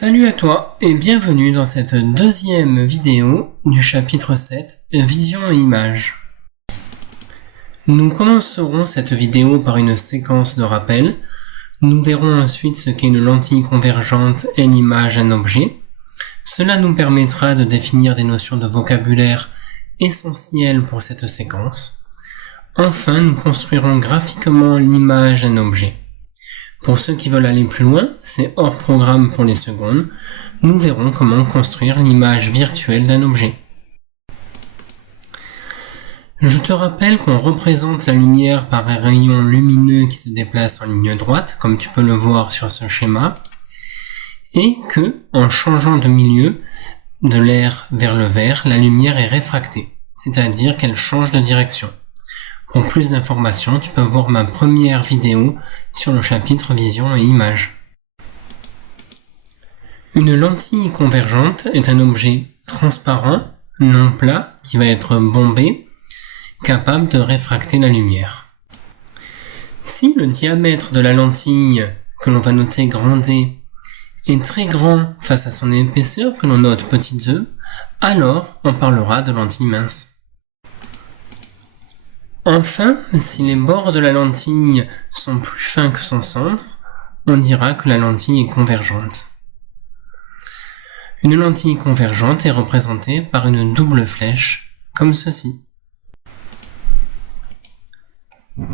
Salut à toi et bienvenue dans cette deuxième vidéo du chapitre 7, Vision et images. Nous commencerons cette vidéo par une séquence de rappel. Nous verrons ensuite ce qu'est une lentille convergente et l'image d'un objet. Cela nous permettra de définir des notions de vocabulaire essentielles pour cette séquence. Enfin, nous construirons graphiquement l'image d'un objet. Pour ceux qui veulent aller plus loin, c'est hors programme pour les secondes, nous verrons comment construire l'image virtuelle d'un objet. Je te rappelle qu'on représente la lumière par un rayon lumineux qui se déplace en ligne droite, comme tu peux le voir sur ce schéma, et que, en changeant de milieu, de l'air vers le vert, la lumière est réfractée, c'est-à-dire qu'elle change de direction. Pour plus d'informations, tu peux voir ma première vidéo sur le chapitre Vision et images. Une lentille convergente est un objet transparent, non plat, qui va être bombé, capable de réfracter la lumière. Si le diamètre de la lentille, que l'on va noter grand D, est très grand face à son épaisseur, que l'on note petit e, alors on parlera de lentille mince. Enfin, si les bords de la lentille sont plus fins que son centre, on dira que la lentille est convergente. Une lentille convergente est représentée par une double flèche, comme ceci.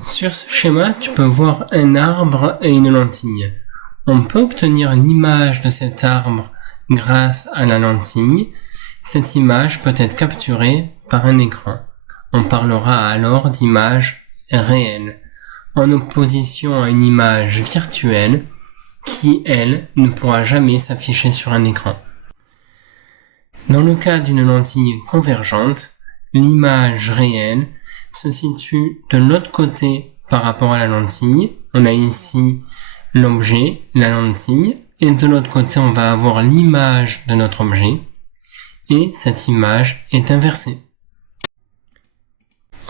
Sur ce schéma, tu peux voir un arbre et une lentille. On peut obtenir l'image de cet arbre grâce à la lentille. Cette image peut être capturée par un écran. On parlera alors d'image réelle, en opposition à une image virtuelle qui, elle, ne pourra jamais s'afficher sur un écran. Dans le cas d'une lentille convergente, l'image réelle se situe de l'autre côté par rapport à la lentille. On a ici l'objet, la lentille, et de l'autre côté on va avoir l'image de notre objet, et cette image est inversée.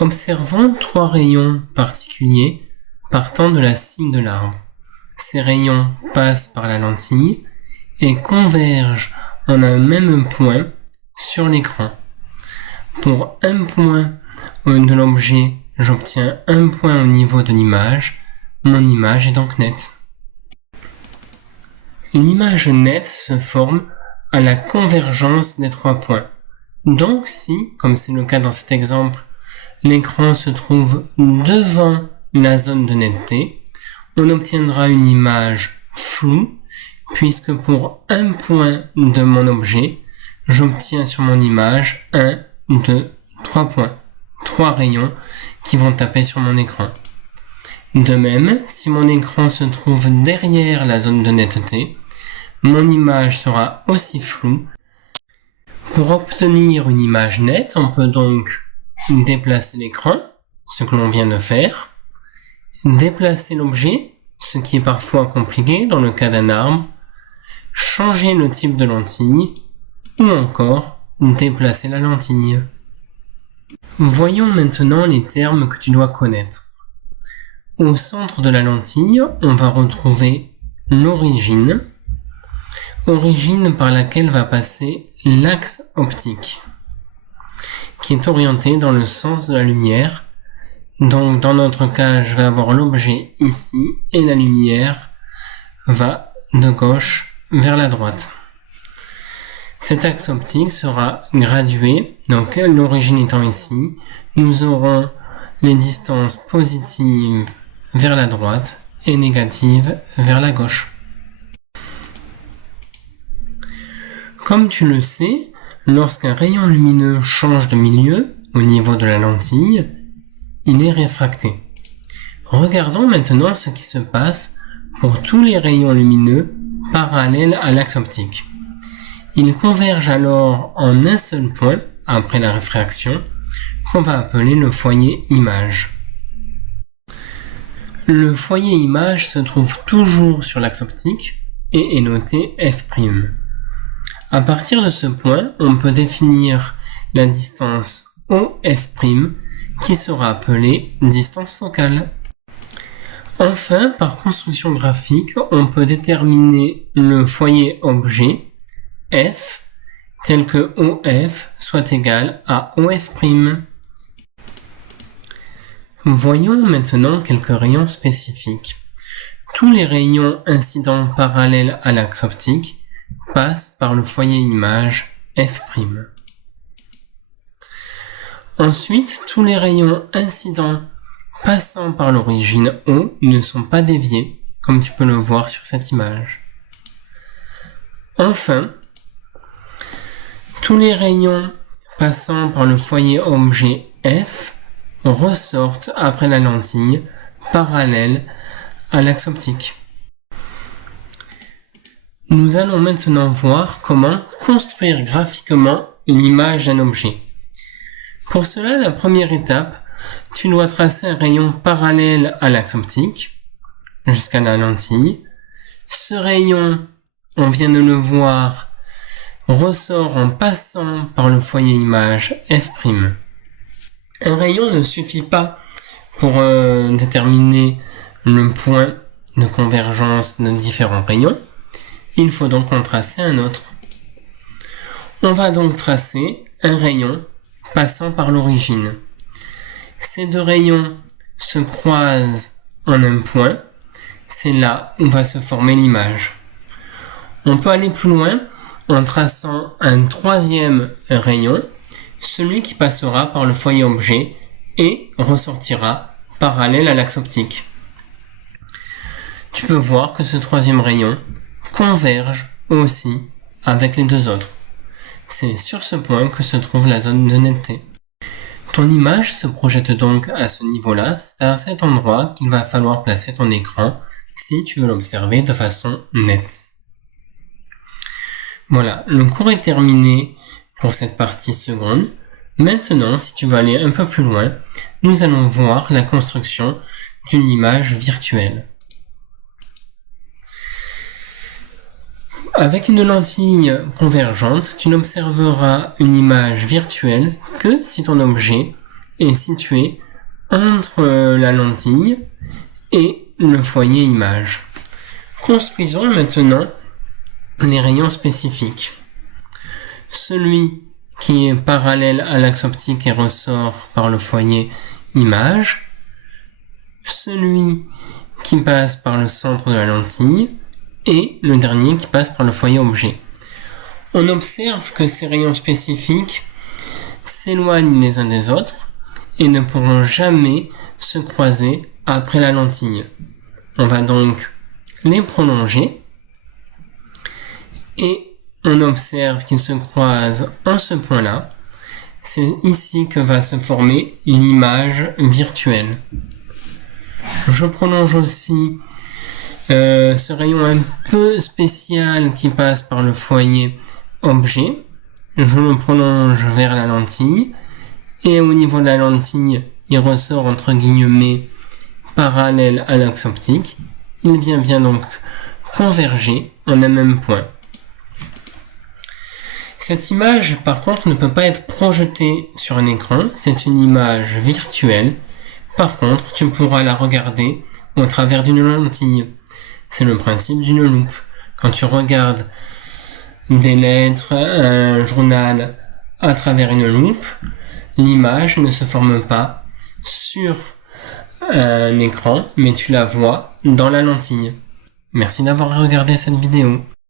Observons trois rayons particuliers partant de la cime de l'arbre. Ces rayons passent par la lentille et convergent en un même point sur l'écran. Pour un point de l'objet, j'obtiens un point au niveau de l'image. Mon image est donc nette. L'image nette se forme à la convergence des trois points. Donc si, comme c'est le cas dans cet exemple, l'écran se trouve devant la zone de netteté, on obtiendra une image floue, puisque pour un point de mon objet, j'obtiens sur mon image 1, 2, 3 points, 3 rayons qui vont taper sur mon écran. De même, si mon écran se trouve derrière la zone de netteté, mon image sera aussi floue. Pour obtenir une image nette, on peut donc déplacer l'écran, ce que l'on vient de faire, déplacer l'objet, ce qui est parfois compliqué dans le cas d'un arbre, changer le type de lentille, ou encore déplacer la lentille. Voyons maintenant les termes que tu dois connaître. Au centre de la lentille, on va retrouver l'origine, origine par laquelle va passer l'axe optique, qui est orienté dans le sens de la lumière. Donc dans notre cas, je vais avoir l'objet ici et la lumière va de gauche vers la droite. Cet axe optique sera gradué, donc l'origine étant ici, nous aurons les distances positives vers la droite et négatives vers la gauche. Comme tu le sais, lorsqu'un rayon lumineux change de milieu au niveau de la lentille, il est réfracté. Regardons maintenant ce qui se passe pour tous les rayons lumineux parallèles à l'axe optique. Ils convergent alors en un seul point après la réfraction qu'on va appeler le foyer image. Le foyer image se trouve toujours sur l'axe optique et est noté f'. À partir de ce point, on peut définir la distance OF' qui sera appelée distance focale. Enfin, par construction graphique, on peut déterminer le foyer objet f tel que OF soit égal à OF'. Voyons maintenant quelques rayons spécifiques. Tous les rayons incidents parallèles à l'axe optique passent par le foyer image F'. Ensuite, tous les rayons incidents passant par l'origine O ne sont pas déviés, comme tu peux le voir sur cette image. Enfin, tous les rayons passant par le foyer objet F ressortent après la lentille parallèle à l'axe optique. Nous allons maintenant voir comment construire graphiquement l'image d'un objet. Pour cela, la première étape, tu dois tracer un rayon parallèle à l'axe optique jusqu'à la lentille. Ce rayon, on vient de le voir, ressort en passant par le foyer image F'. Un rayon ne suffit pas pour déterminer le point de convergence de différents rayons. Il faut donc en tracer un autre. On va donc tracer un rayon passant par l'origine. Ces deux rayons se croisent en un point. C'est là où va se former l'image. On peut aller plus loin en traçant un troisième rayon, celui qui passera par le foyer objet et ressortira parallèle à l'axe optique. Tu peux voir que ce troisième rayon converge aussi avec les deux autres. C'est sur ce point que se trouve la zone de netteté. Ton image se projette donc à ce niveau-là, c'est à cet endroit qu'il va falloir placer ton écran si tu veux l'observer de façon nette. Voilà, le cours est terminé pour cette partie seconde. Maintenant, si tu veux aller un peu plus loin, nous allons voir la construction d'une image virtuelle. Avec une lentille convergente, tu n'observeras une image virtuelle que si ton objet est situé entre la lentille et le foyer image. Construisons maintenant les rayons spécifiques. Celui qui est parallèle à l'axe optique et ressort par le foyer image. Celui qui passe par le centre de la lentille. Et le dernier qui passe par le foyer objet. On observe que ces rayons spécifiques s'éloignent les uns des autres et ne pourront jamais se croiser après la lentille. On va donc les prolonger et on observe qu'ils se croisent en ce point-là. C'est ici que va se former l'image virtuelle. Je prolonge aussi ce rayon un peu spécial qui passe par le foyer objet. Je le prolonge vers la lentille et au niveau de la lentille, il ressort entre guillemets parallèle à l'axe optique. Il vient donc converger en un même point. Cette image, par contre, ne peut pas être projetée sur un écran. C'est une image virtuelle. Par contre, tu pourras la regarder au travers d'une lentille. C'est le principe d'une loupe. Quand tu regardes des lettres, un journal à travers une loupe, l'image ne se forme pas sur un écran, mais tu la vois dans la lentille. Merci d'avoir regardé cette vidéo.